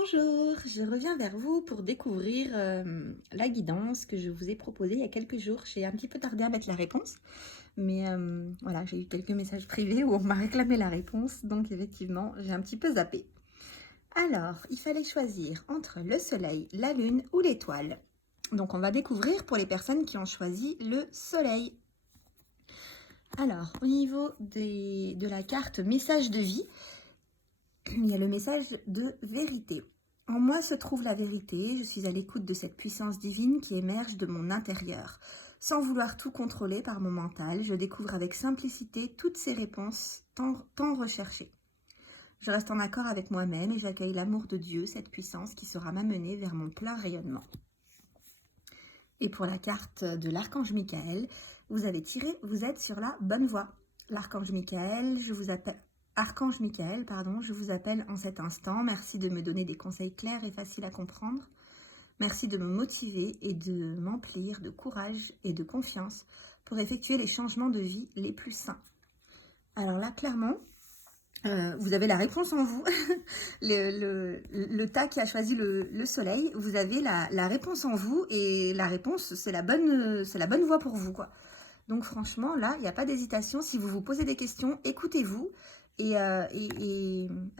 Bonjour, je reviens vers vous pour découvrir la guidance que je vous ai proposée il y a quelques jours. J'ai un petit peu tardé à mettre la réponse, mais voilà, j'ai eu quelques messages privés où on m'a réclamé la réponse, donc effectivement, j'ai un petit peu zappé. Alors, il fallait choisir entre le soleil, la lune ou l'étoile. Donc, on va découvrir pour les personnes qui ont choisi le soleil. Alors, au niveau de la carte message de vie, il y a le message de vérité. En moi se trouve la vérité, je suis à l'écoute de cette puissance divine qui émerge de mon intérieur. Sans vouloir tout contrôler par mon mental, je découvre avec simplicité toutes ces réponses tant recherchées. Je reste en accord avec moi-même et j'accueille l'amour de Dieu, cette puissance qui sera m'amener vers mon plein rayonnement. Et pour la carte de l'archange Michael, vous êtes sur la bonne voie. L'archange Michael, Archange Michael, je vous appelle en cet instant. Merci de me donner des conseils clairs et faciles à comprendre. Merci de me motiver et de m'emplir de courage et de confiance pour effectuer les changements de vie les plus sains. Alors là, clairement, vous avez la réponse en vous. le tas qui a choisi le soleil, vous avez la réponse en vous et la réponse, c'est la bonne voie pour vous, quoi. Donc franchement, là, il n'y a pas d'hésitation. Si vous vous posez des questions, écoutez-vous. Et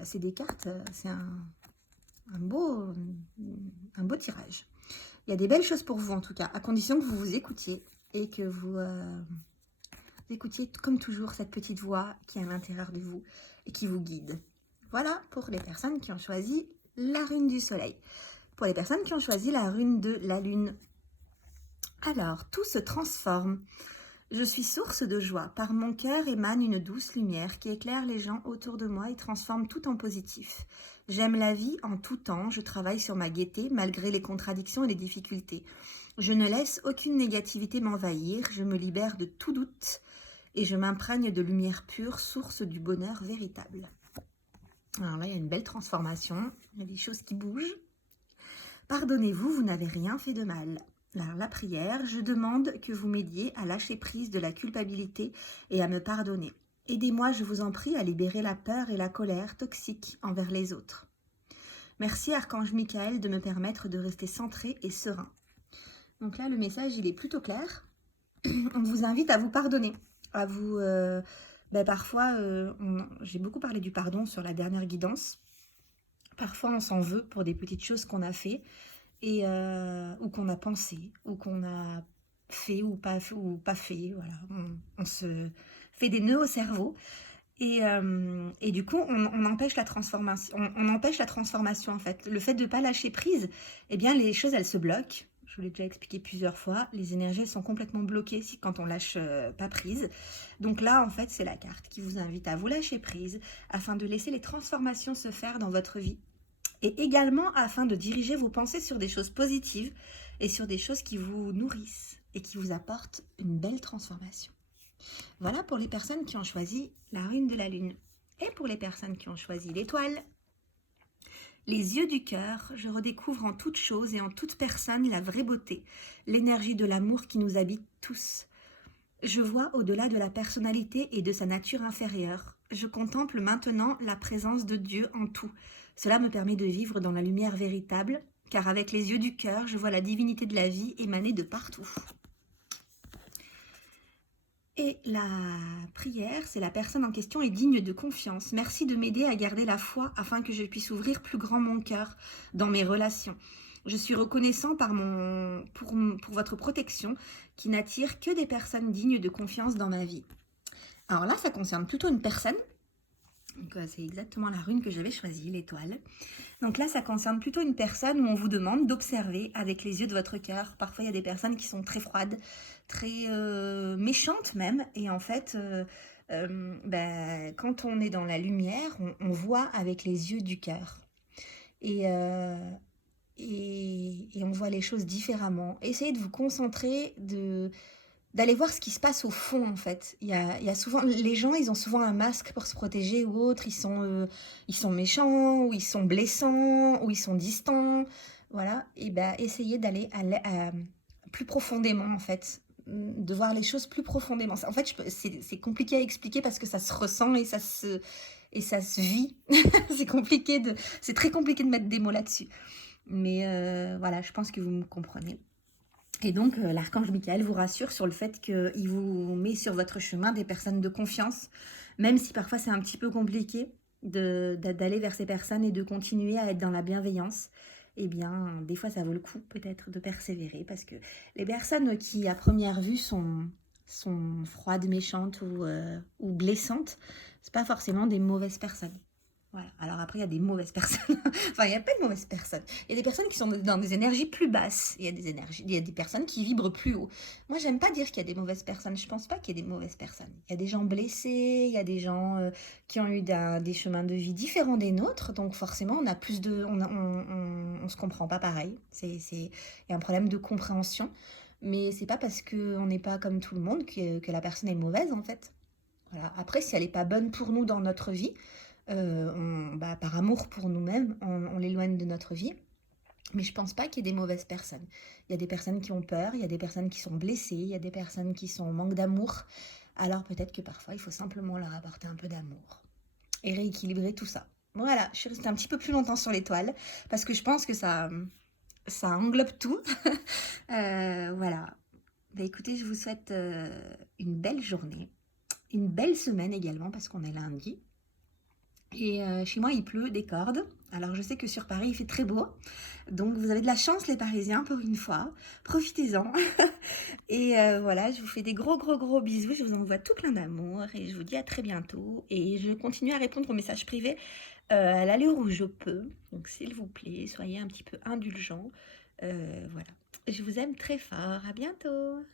c'est des cartes, c'est un beau tirage. Il y a des belles choses pour vous en tout cas, à condition que vous vous écoutiez et que vous écoutiez comme toujours cette petite voix qui est à l'intérieur de vous et qui vous guide. Voilà pour les personnes qui ont choisi la rune du soleil. Pour les personnes qui ont choisi la rune de la lune, alors tout se transforme. Je suis source de joie. Par mon cœur émane une douce lumière qui éclaire les gens autour de moi et transforme tout en positif. J'aime la vie en tout temps. Je travaille sur ma gaieté malgré les contradictions et les difficultés. Je ne laisse aucune négativité m'envahir. Je me libère de tout doute et je m'imprègne de lumière pure, source du bonheur véritable. Alors là, il y a une belle transformation. Il y a des choses qui bougent. Pardonnez-vous, vous n'avez rien fait de mal. Alors, la prière, je demande que vous m'aidiez à lâcher prise de la culpabilité et à me pardonner. Aidez-moi, je vous en prie, à libérer la peur et la colère toxiques envers les autres. Merci, Archange Michael, de me permettre de rester centré et serein. Donc là, le message, il est plutôt clair. On vous invite à vous pardonner, à vous... parfois, j'ai beaucoup parlé du pardon sur la dernière guidance. Parfois, on s'en veut pour des petites choses qu'on a fait. Ou qu'on a pensé, ou qu'on a fait ou pas fait, voilà. On se fait des nœuds au cerveau et du coup on empêche la transformation, on empêche la transformation en fait. Le fait de ne pas lâcher prise, eh bien les choses elles se bloquent. Je vous l'ai déjà expliqué plusieurs fois, les énergies sont complètement bloquées quand on lâche pas prise. Donc là en fait c'est la carte qui vous invite à vous lâcher prise afin de laisser les transformations se faire dans votre vie. Et également afin de diriger vos pensées sur des choses positives et sur des choses qui vous nourrissent et qui vous apportent une belle transformation. Voilà pour les personnes qui ont choisi la rune de la lune. Et pour les personnes qui ont choisi l'étoile, les yeux du cœur, je redécouvre en toute chose et en toute personne la vraie beauté, l'énergie de l'amour qui nous habite tous. Je vois au-delà de la personnalité et de sa nature inférieure. Je contemple maintenant la présence de Dieu en tout. Cela me permet de vivre dans la lumière véritable, car avec les yeux du cœur, je vois la divinité de la vie émaner de partout. Et la prière, c'est la personne en question est digne de confiance. Merci de m'aider à garder la foi afin que je puisse ouvrir plus grand mon cœur dans mes relations. Je suis reconnaissant pour votre protection qui n'attire que des personnes dignes de confiance dans ma vie. Alors là, ça concerne plutôt une personne. Donc c'est exactement la rune que j'avais choisie, l'étoile. Donc là, ça concerne plutôt une personne où on vous demande d'observer avec les yeux de votre cœur. Parfois, il y a des personnes qui sont très froides, très méchantes même. Et en fait, quand on est dans la lumière, on voit avec les yeux du cœur. Et on voit les choses différemment. Essayez de vous concentrer, d'aller voir ce qui se passe au fond en fait. Il y a souvent, les gens ils ont souvent un masque pour se protéger ou autre, ils sont méchants, ou ils sont blessants, ou ils sont distants, voilà. Et essayez d'aller plus profondément en fait, de voir les choses plus profondément. En fait, c'est compliqué à expliquer parce que ça se ressent et et ça se vit. C'est très compliqué de mettre des mots là-dessus. Mais voilà, je pense que vous me comprenez. Et donc, l'archange Michael vous rassure sur le fait qu'il vous met sur votre chemin des personnes de confiance, même si parfois c'est un petit peu compliqué d'aller vers ces personnes et de continuer à être dans la bienveillance. Eh bien, des fois, ça vaut le coup peut-être de persévérer parce que les personnes qui, à première vue, sont froides, méchantes ou blessantes, c'est pas forcément des mauvaises personnes. Voilà. Alors après, il y a des mauvaises personnes. Enfin, il n'y a pas de mauvaises personnes. Il y a des personnes qui sont dans des énergies plus basses. Il y a des personnes qui vibrent plus haut. Moi, j'aime pas dire qu'il y a des mauvaises personnes. Je pense pas qu'il y ait des mauvaises personnes. Il y a des gens blessés, il y a des gens qui ont eu des chemins de vie différents des nôtres. Donc forcément, on a plus de, on se comprend pas pareil. Il y a un problème de compréhension. Mais c'est pas parce qu'on n'est pas comme tout le monde que la personne est mauvaise en fait. Voilà. Après, si elle n'est pas bonne pour nous dans notre vie, par amour pour nous-mêmes, on l'éloigne de notre vie. Mais je pense pas qu'il y ait des mauvaises personnes. Il y a des personnes qui ont peur, il y a des personnes qui sont blessées, il y a des personnes qui sont en manque d'amour. Alors peut-être que parfois, il faut simplement leur apporter un peu d'amour et rééquilibrer tout ça. Voilà, je suis restée un petit peu plus longtemps sur l'étoile parce que je pense que ça englobe tout. Voilà. Bah, écoutez, je vous souhaite une belle journée, une belle semaine également parce qu'on est lundi. Et chez moi, il pleut des cordes. Alors, je sais que sur Paris, il fait très beau. Donc, vous avez de la chance, les Parisiens, pour une fois. Profitez-en. Et voilà, je vous fais des gros, gros, gros bisous. Je vous envoie tout plein d'amour. Et je vous dis à très bientôt. Et je continue à répondre aux messages privés à l'allure où je peux. Donc, s'il vous plaît, soyez un petit peu indulgents. Voilà. Je vous aime très fort. À bientôt.